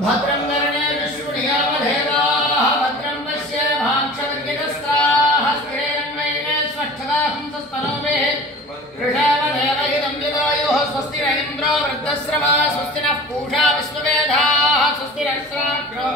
भद्रं कर्णे विष्णुयामदेवाः भद्रं पश्य भाक्षवर्गितस्ताः स्थिरेरन्वयेन स्वच्छदाहंसस्तनोभिः वृषावदेव इदं विदायुः स्वस्ति न इन्द्रो वृद्धश्रवा स्वस्ति नः पूषा विश्ववेदाः स्वस्ति नस्राक्षो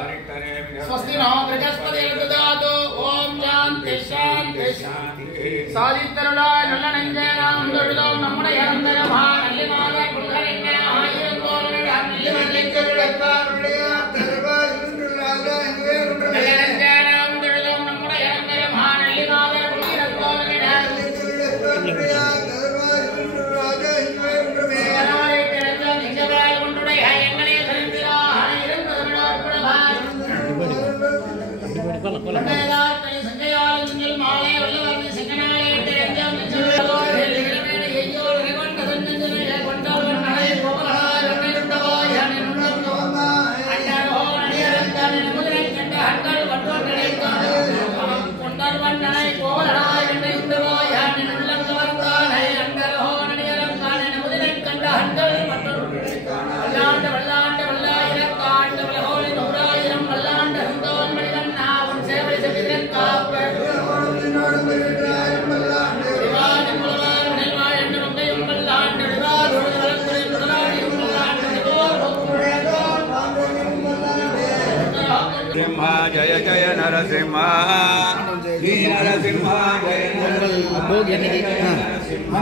स्वस्ति नो बृहस्पतिर्ददातु ॐ शान्ति शान्ति शान्ति सादितरुळाय नल्लनञ्जनां दुर्दों நம்முடைய அந்தரமா நல்லிமாத குல்கரண்யா ஆயிரந்தோறும் நல்லிமல்லிக்கருளத்தாருடைய தர்பாயிருந்துள்ளாக இங்கே நல்லிமஞ்சனாம் துர்தோம் நம்முடைய அந்தரமா நல்லிமாத குல்கரத்தோறும் நல்லிக்கருளத்தாருடைய தர்பாயிருந்துள்ளாக இங்கே உண்டுமே அனாயிட்டு ரஞ்சம் இங்கவாய் உண்டுடைய எங்கனே கருந்திராக இருந்ததனோர் புலபார் கொல்லமேதார் தனி சஞ்சயால் நீங்கள் மாலை வல்லவர்ணி சிங்கனாயிட்டு ரஞ்சம் இங்கவாய் जय जय नरसिंह श्री नरसिंह जय नरसिंह जय जय नरसिंह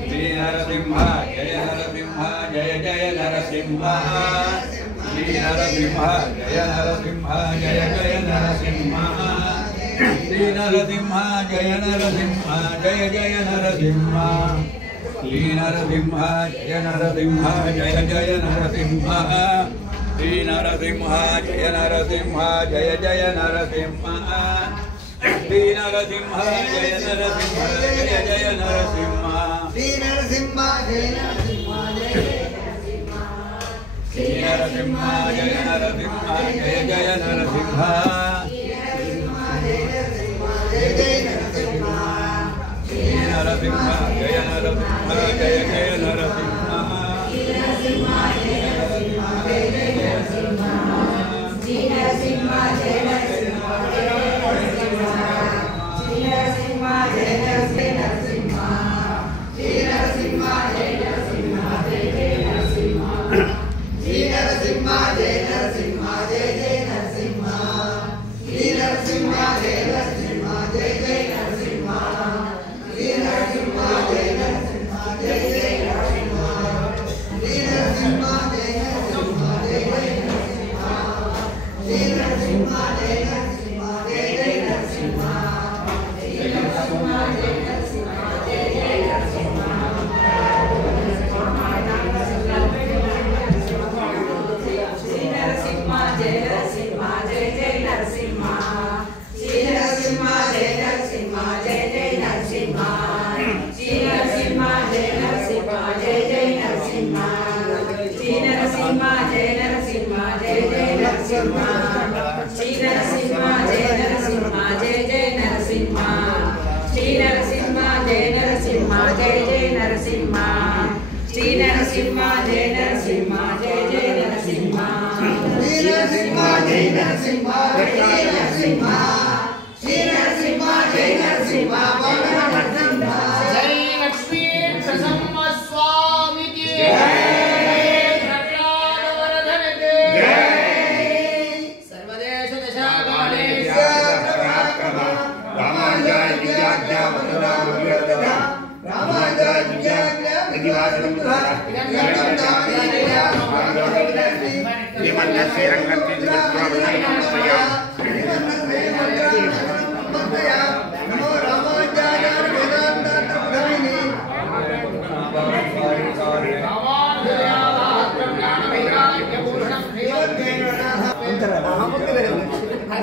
श्री नरसिंह जय नरसिंह जय जय नरसिंह श्री नरसिंह जय नरसिंह जय जय नरसिंह श्री नरसिंह जय नरसिंह जय जय नरसिंह श्री नरसिंह जय नरसिंह जय जय नरसिंह श्री नरसिंह जय नरसिंह जय जय नरसिंह श्री नरसिंह जय नरसिंह जय जय नरसिंह श्री नरसिंह जय नरसिंह श्री नरसिंह जय नरसिंह जय जय नरसिंह श्री नरसिंह जय नरसिंह जय जय नरसिंह Come on,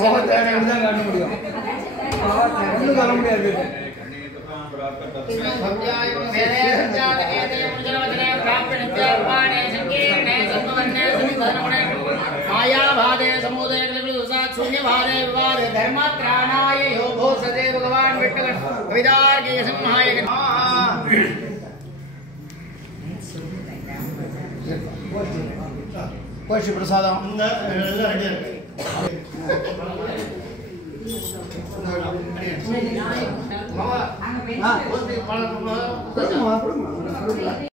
தான் காட்ட முடியும் ஒன்றும் காண முடியாது मायाभादे समुदय शून्यभादे विवादे धर्मात्राणाय योगो सदे भगवान विट्ठल कविदार्के संहाय कोशि प्रसादम